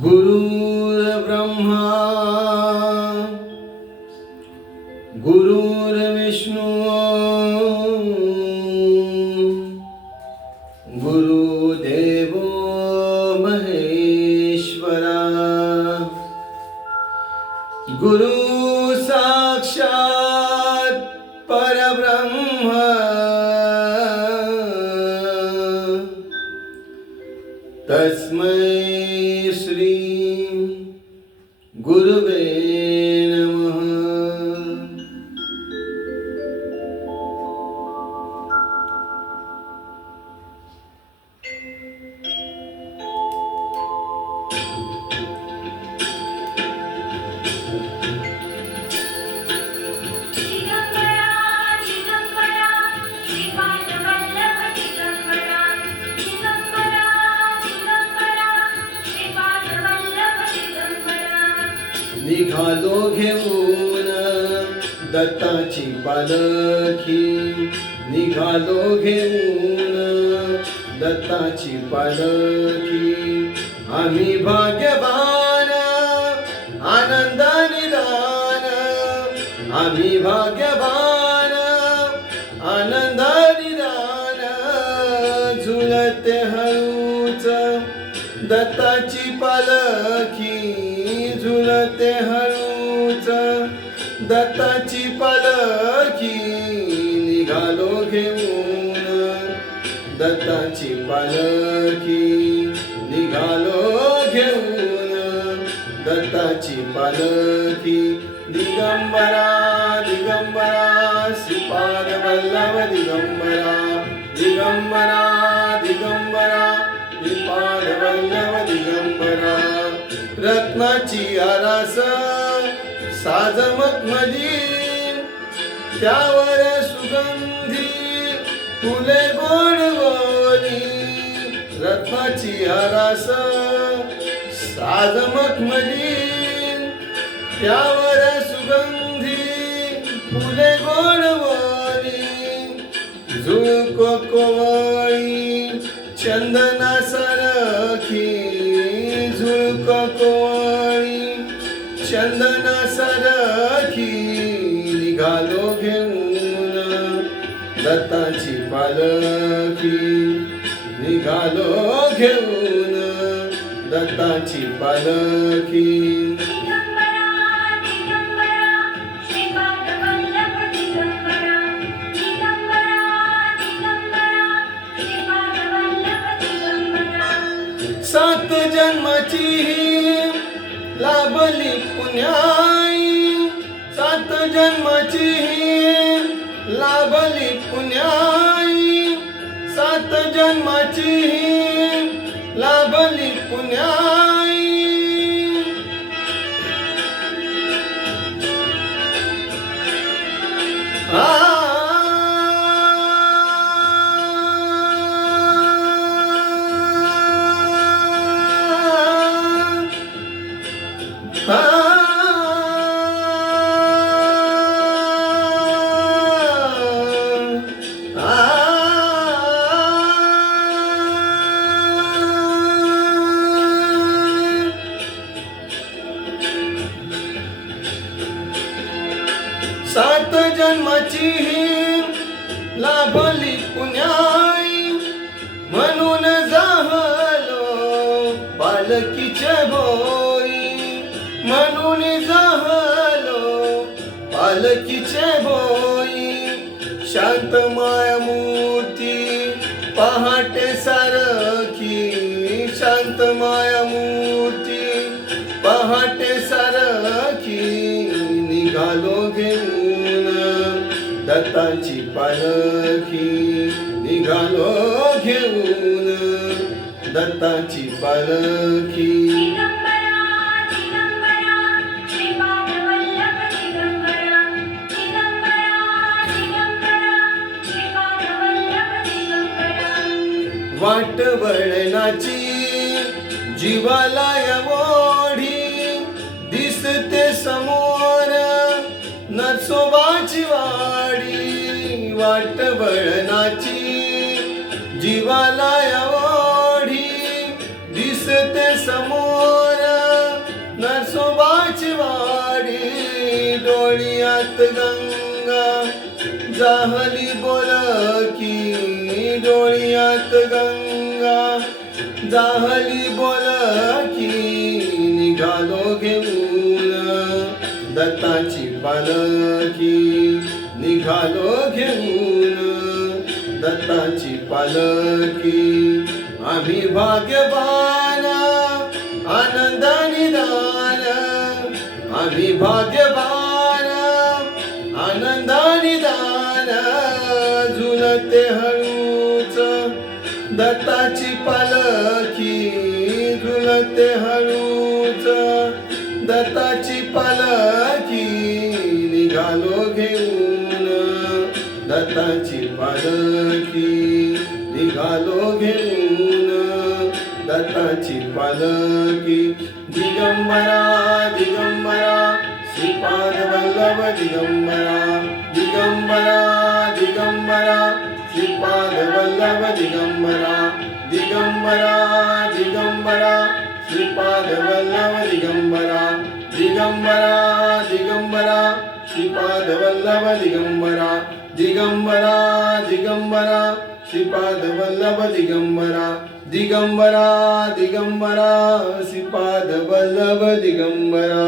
गुरुर्ब्रह्मा गुरुर्विष्णू गुरुदेवो महेश्वरा गुरु साक्षात् परब्रह्म तस्मै श्री गुरुवे नमः। निघालो घेऊन दत्ताची पालखी, निघालो घेऊन दत्ताची पालखी। आम्ही भाग्यवान आनंद निदान, आम्ही भाग्यवान आनंद निदान। झुलते हळूच दत्ताची पालखी, झुलते हळूच दत्ताची पालखी। निघालो घेऊन दत्ताची पालखी, निघालो घेऊन दत्ताची पालखी। दिगंबरा दिगंबरा श्रीपाद वल्लभ दिगंबरा, दिगंबरा दिगंबरा श्रीपाद वल्लभ दिगंबरा। रत्नाची आरास साजमत मधी, त्यावर सुगंधी फुले गोडवली। रत्नाची आरास साजमत मधी, त्यावर सुगंधी फुले गोडवली। झुळको कोवळी चंदना सारखी, झुळको कोवळी चंदना सारखी। निघालो घेऊन दत्ताची पालखी, निघालो घेऊन दत्ताची पालखी। सात जन्माची लाभली पुण्याई, सात जन्माची लाभली पुण्याई, सात जन्माची लाभली पुण्याई। सात जन्माची लाभली पुण्याई, म्हणून जाहलो पालखीच्या भोई, म्हणून जाहलो पालखीच्या भोई। शांत माया मूर्ती पहाटे सारखी, शांत माया मूर्ती पहाटे सारखी। निघालो घेऊन दत्ताची पालखी, निघालो घेऊन दत्ताची पालखी। वाट वळणाची जीवाला ओढी, दिसते समोर नरसोबाची वाडी। वाट वळणाची जीवाला ओढी, दिसते समोर जाहली बोलकी डोळ्यात गंगा, जाहली बोलकी निघालो घेऊन दत्ताची पालखी, निघालो घेऊन दत्ताची पालखी. आम्ही भाग्यवान आनंदाने दान, आम्ही भाग्यवान आनंदाने दान, झुलते हळूच दत्ताची पालखी, झुलते हळूच दत्ताची पालखी. निघालो घेऊन दत्ताची पालखी, निघालो घेऊन दत्ताची पालखी. दिगंबरा दिगंबरा श्रीपाद वल्लभ दिगंबरा, दिगंबरा दिगंबरा श्रीपाद वल्लभ दिगंबरा, दिगंबरा दिगंबरा श्रीपाद वल्लभ दिगंबरा, दिगंबरा दिगंबरा श्रीपाद वल्लभ दिगंबरा, दिगंबरा दिगंबरा श्रीपाद वल्लभ दिगंबरा, दिगंबरा दिगंबरा श्रीपाद वल्लभ दिगंबरा.